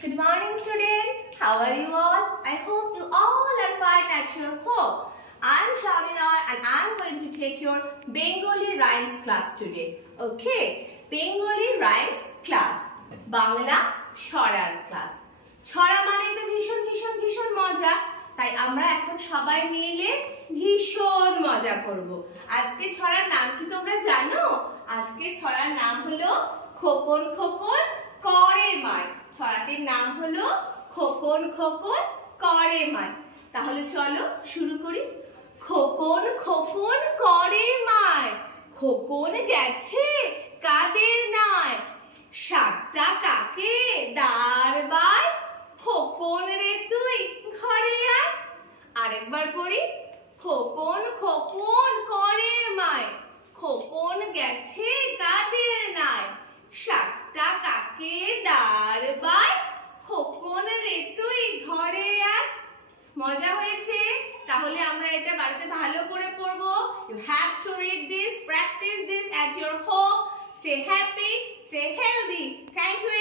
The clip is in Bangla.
Good morning, students. How are you all? I hope you all are fine at your home. I'm Sharina and I'm going to take your Bengali rhymes class today. Okay, Bengali rhymes class. Bangla ছড়ার class. ছড়া মানে তো ভীষণ ভীষণ ভীষণ মজা। তাই আমরা এখন সবাই মিলে ভীষণ মজা করব। আজকে ছড়ার নাম কি তোমরা জানো? আজকে ছড়ার নাম হলো খোকন খোকন করে মায়। ছড়াটির নাম হলো খোকন খোকন করে মায়। তাহলে চলো শুরু করি। খোকন খোকন করে মায়, খোকন গেছে কাদের নাই, সাতটা কাকে দাঁড় বায়, খোকন রে তুই ঘরে আয়। আরেকবার পড়ি। খোকন খোকন করে মায়, খোকন গেছে কাদের নাই, সাতটা কাকে দাঁড় বায়, খোকন রে তুই ঘরে আয়। মজা হয়েছে? তাহলে আমরা এটা বাড়িতে ভালো করে পড়বো। You have to read this, practice this at your home. Stay happy, stay healthy. Thank you.